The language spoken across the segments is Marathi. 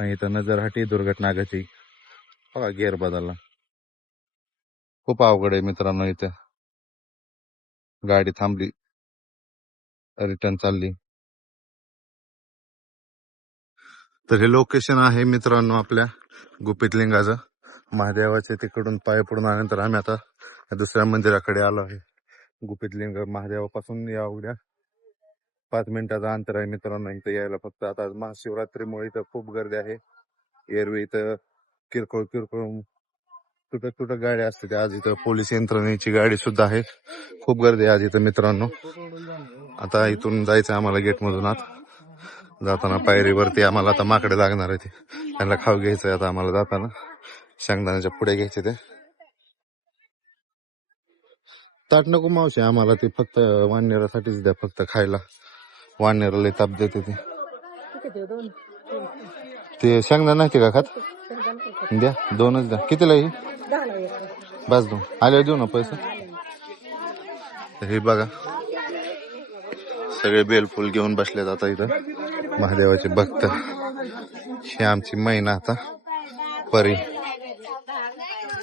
आणि इथं नजरहाटी दुर्घटना घडली बघा, गेअर बदलला. खूप अवघड आहे मित्रांनो. इथे गाडी थांबली, रिटर्न चालली. तर हे लोकेशन आहे मित्रांनो आपल्या गुपितलिंगाचं, महादेवाचे. तिकडून पाय पडून आल्यानंतर आम्ही आता दुसऱ्या मंदिराकडे आलो आहे. गुपितलिंग महादेवापासून या अवघ्या 5 मिनिटाचा अंतर आहे मित्रांनो इथं यायला. फक्त आता महाशिवरात्रीमुळे इथं खूप गर्दी आहे. एरवी इथं किरकोळ तुटक तुटक गाड्या असते. आज इथं पोलीस यंत्रणेची गाडी सुद्धा आहे. खूप गर्दी आहे आज इथं मित्रांनो. आता इथून जायचं आम्हाला गेट मधून आत. जाताना पायरीवरती आम्हाला आता माकडे लागणार आहे. त्यांना खाऊ घ्यायचंय आता आम्हाला जाताना. शेंगदाण्याच्या पुढे घ्यायचे ते. ताट नको मावशी आम्हाला, ते फक्त वाननेरासाठीच द्या फक्त खायला. वाननेराला ताप देते ते शेंगदाणा नाही ते का खात? द्या, 2च द्या. कितीला ही? बस 2 आल्यावर देऊ ना पैसे. हे बघा सगळे बेलफुल घेऊन बसलेत आता इथं महादेवाचे भक्त. हे आमची मैना आता परी.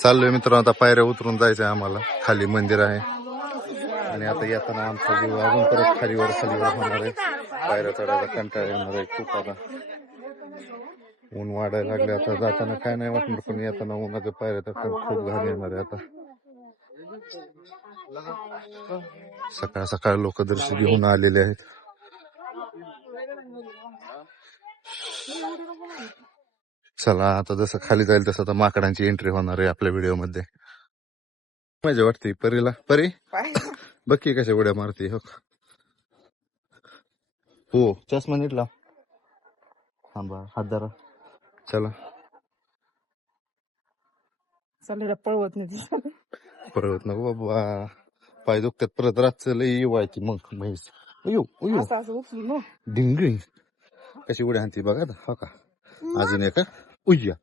चाललोय मित्रांनो आता पायऱ्या उतरून जायचंय आम्हाला. खाली मंदिर आहे आणि आता येताना आमचा जीव अजून परत खालीवर होणार आहे. पायऱ्या चढायला कंटाळा येणार आहे खूप. आता ऊन वाढायला लागले. आता जाताना काय नाही वाटणार, पण येताना उन्हाच्या पायऱ्या तर खूप घाण येणार आहे. आता सकाळ सकाळ लोक दर्शन घेऊन आलेले आहेत. चला आता जसं खाली जाईल तसं आता माकडांची एंट्री होणार आहे आपल्या व्हिडिओ मध्ये. मजा वाटते परीला. परी बक्की कशा उड्या मारते. हो चष्मा नीट लाव. थांबा हात धरा. चला पळवत नको बाबा, पाय दुखतात परत. रातचं लई व्हायची मग म्हैस. डिंगळी कशी उड्या हाणती बघा. हो का अजून एका उज्या.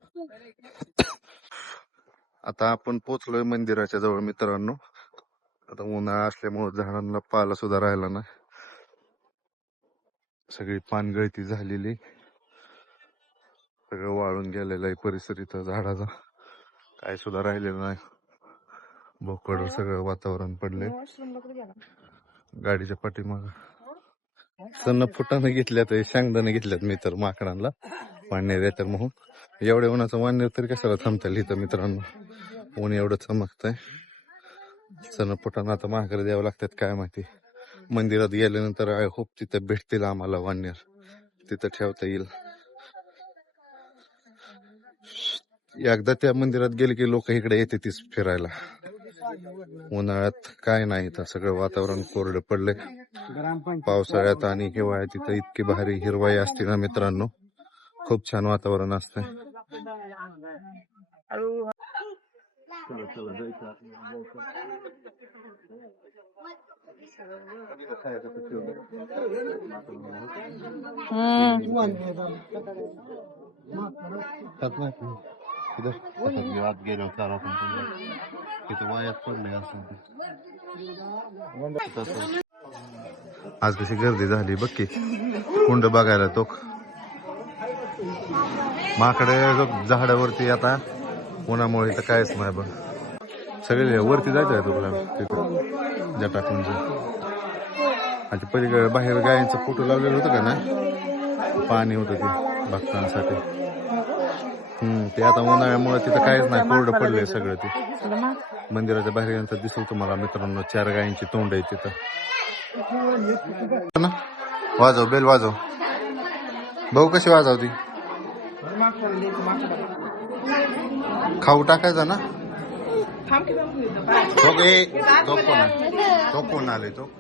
आता आपण पोचलोय मंदिराच्या जवळ मित्रांनो. आता उन्हाळा असल्यामुळे झाडांना पाला सुद्धा राहिला नाही. सगळी पानगळती झालेली, सगळं वाळून गेलेलं आहे परिसर. इथं झाडाचा काय सुद्धा राहिलेलं नाही. भोकड सगळं वातावरण पडले. गाडीच्या पाठीमाग सन्न फुटानं घेतल्यात, शेंगदाणे घेतल्यात मी तर माकडांना वाढणे देतात म्हणून. एवढ्या उन्हाचं वाढणे तरी कशाला थांबता इथं मित्रांनो. ऊन एवढं चमकतंय. सन्न फुटानं आता माघारी द्यावं लागतात काय माहिती. मंदिरात गेल्यानंतर आय होप तिथं भेटतील आम्हाला वाढण्यार, तिथं ठेवता येईल. एकदा त्या मंदिरात गेले की लोक इकडे येते तीच फिरायला. उन्हाळ्यात काय नाही, तर सगळं वातावरण कोरडे पडले. पावसाळ्यात आणि हिवाळ्यात तिथं इतकी भारी हिरवाई असते ना मित्रांनो, खूप छान वातावरण असतंय. गेलो चारा तिथं वायात पडले असं. आज कशी गर्दी झाली बघ की. कुंड बघायला तो माकडे झाडावरती. आता उन्हामुळे तर कायच नाही बघ. सगळे वरती जायचं आहे तुला तिथं जटाकुंज. आणि पलीकडे बाहेर गायांचं फोटो लावलेलं होतं का ना, पाणी होतं ते भक्तांसाठी. ते आता उन्हाळ्यामुळे तिथं काहीच नाही, कोरडं पडलंय सगळं. ते मंदिराच्या बाहेर यांचं दिसलं तुम्हाला मित्रांनो. 4 गायींची तोंड आहे तिथं. वाजव बेल वाजव भाऊ. कशी वाजवती? खाऊ टाकायचा ना. तो कोण आले तो?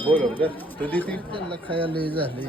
बोलो तुझी ती त्यांना खायला झाले.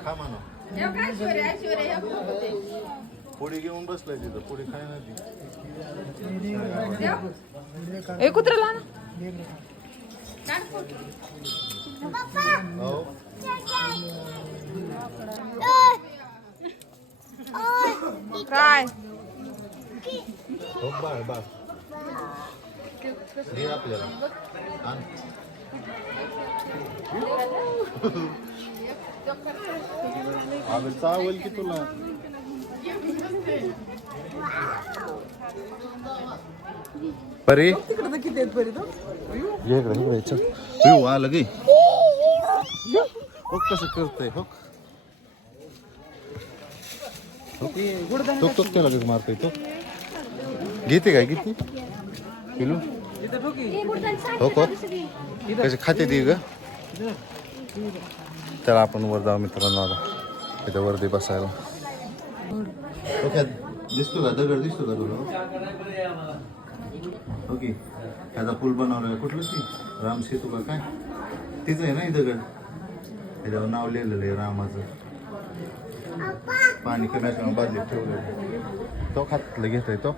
खा म्हणा पोळी घेऊन बसलाय तिथं पोळी खाय ना ती कुत्र्याला हो काय हो बाळ बाळ हे आपल्याला आण. अगं चावल की तुला परी किती आहेत परी तो येऊ आलं गे हो कसं करतय हो तो त्याला कसं मारतोय तो घेते काय किती पिलू हो को कसे खाते ती ग त्याला आपण वर जाऊ मित्रांनो आता त्याच्या वरती बसायला ओके दिसतो का दगड दिसतो का तुला ओके त्याचा पूल बनवलाय कुठलं ती राम सेतू का काय तिचं आहे ना हे दगड त्याच्यावर नाव लिहिलेलं आहे रामाचं पाणी कमी बादलीत ठेवलं तो खातलं घेतोय तो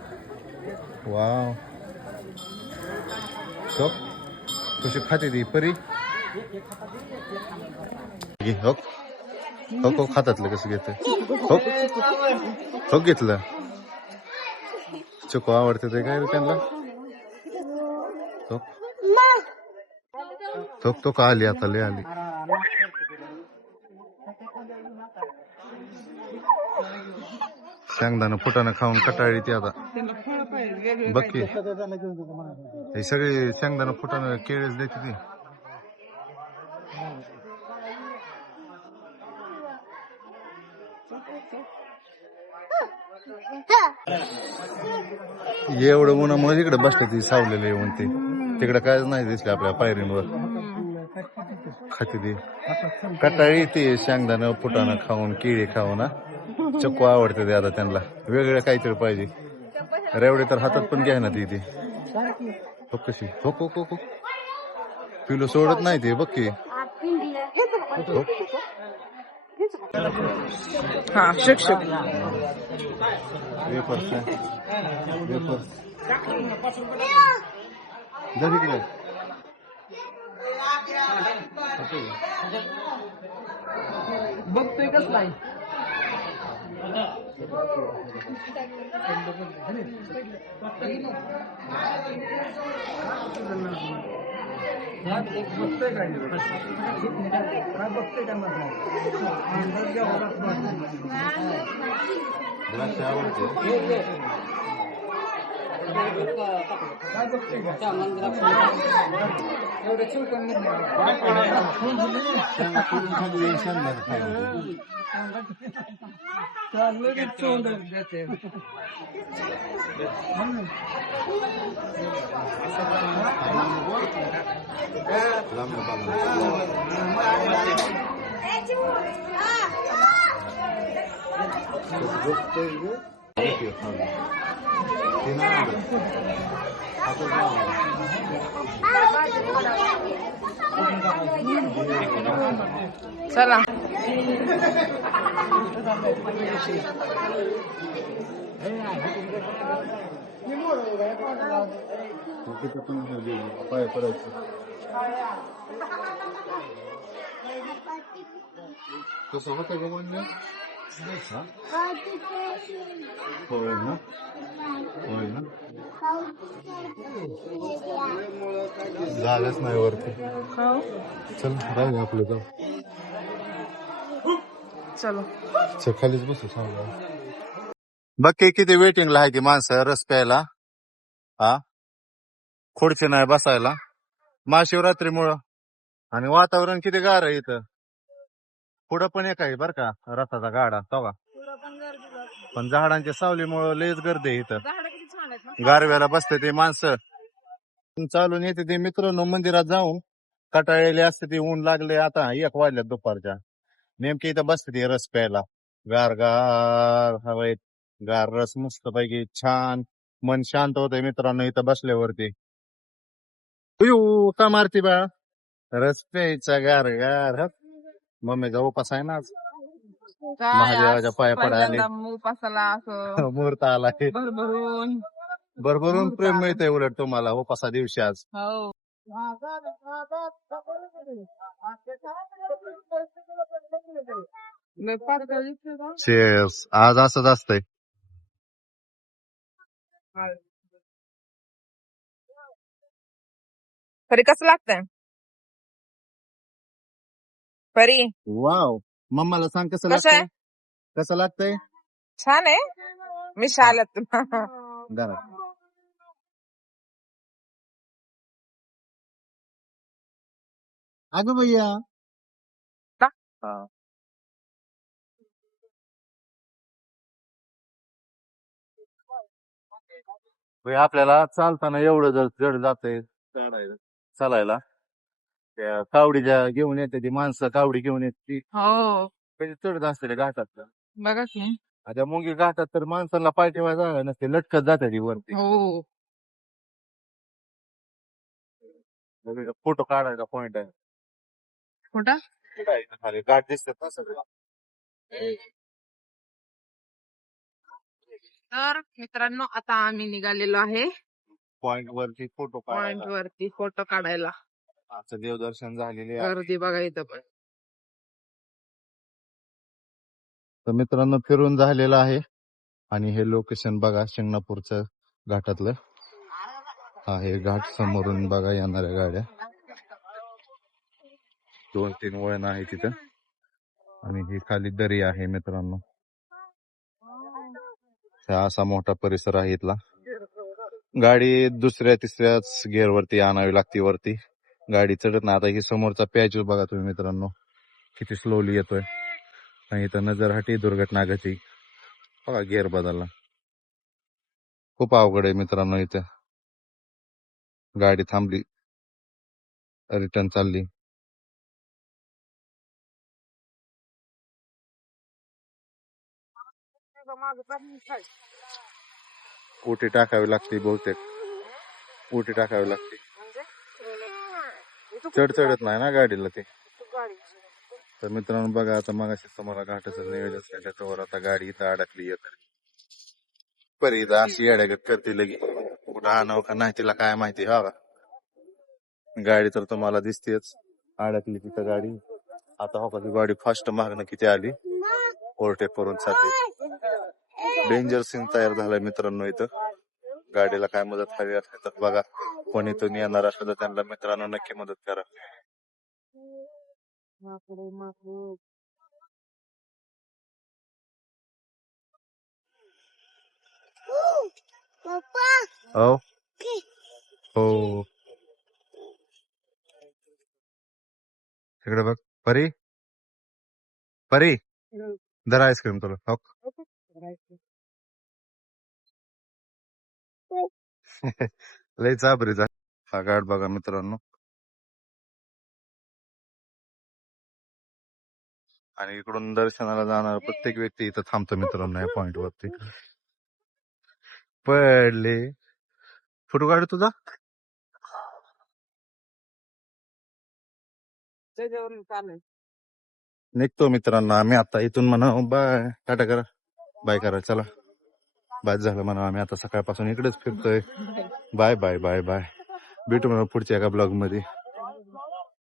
वाव तो कशी खाते ती परी हो हो हो खातातलं कसं घेतोय हो हो घेतलं चोको आवडते ते काय रे त्यांना तो तो का आली आता लय आली शेंगदाणं फुटानं खाऊन कटाळी ती आता बघ की हे सगळे शेंगदाणं फुटानं केळीच देते ती एवढं उन्हामुळे इकडे बसले ती सावलेले येऊन ते तिकडे कायच नाही दिसले आपल्या पायरींवर खाते ती कटाळी ती शेंगदाणं फुटानं खाऊन केळी खाऊन ना चक्कू आवडते ते आता त्यांना वेगळं काहीतरी पाहिजे रेवडे तर हातात पण घ्या ना ती हो कशी हो हो हो हो पिलू सोडत नाही ते बघ की हा शिक्षक वेपर इकडे बघतोय कसला आहे चला. पाय पडायचं. कसं होतं का म्हणलं? होय ना, होय ना. जागाच नाही वरती. चल राहू आपलं जाऊ. चलो. चल खालीच बसू सांगा. बघ किती वेटिंगला आहे ती माणसं रस प्यायला. हा, खुर्ची नाही बसायला महाशिवरात्रीमुळं. आणि वातावरण किती गार आहे इथं. पुढं पण एक आहे बरं का रथाचा गाडा तवा, पण झाडांच्या सावलीमुळं लयच गर्दी आहे इथं. गारव्याला बसते ते माणसं चालून येते ते. मित्रांनो, मंदिरात जाऊन कटाळलेले असते ते. ऊन लागले आता 1 वाजल्यात दुपारच्या. नेमके इथं बसते ते रस प्यायला. गार गार हवेत गार रस मस्त पैकी छान. मन शांत होतंय मित्रांनो इथं बसल्यावरती. उयू का मारती बा रस प्यायचा गार गार. मम्मीचा उपास आहे ना आज. महादेवाच्या पाया पडायला उपासाला असं मुहूर्त आलाय. भरभरून भरभरून प्रेम मिळतंय उलट तुम्हाला उपासा दिवशी आज. हो. Cheers. आज असंच असतंय. परी कसं लागतंय? परी वाव, मम्माला सांग कसं कसं आहे? लागतंय. कसं लागतंय. छान आहे. मी शाळेत तुला. जरा अगं भैया. आपल्याला चालताना एवढं जड जातंय चालायला. त्या कावडीच्या घेऊन येते ती माणसं, कावडी घेऊन येते ती हो कधी चढत असते घाटात. बघा की. आता मुंगी घाटात तर माणसाला पाय ठेवायला जागा नसते, लटकत जाते ती वरती. हो. फोटो काढायचा पॉइंट आहे. कुठं? खाली घाट दिसतात ना सगळं. तर मित्रांनो, आता आम्ही निघालेलो आहे पॉइंट वरती फोटो पॉइंट काढायला. वरती फोटो काढायला. आजचं देवदर्शन झालेले आहे. गर्दी बघा इथं पण. तर मित्रांनो फिरून झालेलं आहे. आणि हे लोकेशन बघा शिंगणापूरचं घाटातलं. हा हे घाट समोरून बघा येणाऱ्या गाड्या. 2-3 वळण आहे तिथं. आणि ही खाली दरी आहे मित्रांनो. हा असा मोठा परिसर आहे इथला. गाडी दुसऱ्या तिसऱ्याच गिअर वरती आणावी लागते वरती. गाडी चढत नाही. आता ही समोरचा पॅच बघा तुम्ही मित्रांनो किती स्लोली येतोय. आणि इथं नजरहाटी दुर्घटना घटी. बघा गिअर बदलला. खूप अवघड आहे मित्रांनो. इथं गाडी थांबली, रिटर्न चालली. उटी टाकावी लागते बहुतेक. उटी टाकावी लागते. चढत नाही ना गाडीला ते. तर मित्रांनो बघा आता मगाशी समोर घाटाचं नियोजन त्याच्यावर आता गाडी इथं अडकली येत. परी इथं अशी अडकत करते लगी. कुठं आणावं का नाही तिला काय माहिती. हा गाडी तर तुम्हाला दिसतेच अडकली तिथं गाडी. आता हो का गाडी फास्ट मागणं किती आली. ओव्हरटेक करून चालली. डेंजर सीन तयार झालाय मित्रांनो इथं. गाडीला काय मदत हवी असेल तर बघा, कोणी इथून येणार असेल तर त्यांना मित्रांनो नक्की मदत करा. हो हो तिकडे बघ परी. परी धर आईस्क्रीम तुला. हो लय चाबरीचा. हा घाट बघा मित्रांनो. आणि इकडून दर्शनाला जाणार प्रत्येक व्यक्ती इथं थांबतो मित्रांनो या पॉइंट वरती. पडले. फोटो काढ तुझा. त्याच्यावरून चालेल. निघतो मित्रांनो आम्ही आता इथून म्हणा. बाय, टाटा करा. बाय करा, चला. बाय झालं म्हणा. आम्ही आता सकाळपासून इकडेच फिरतोय. Bye bye bye bye. भेटू म्हणा पुढच्या एका ब्लॉग मध्ये.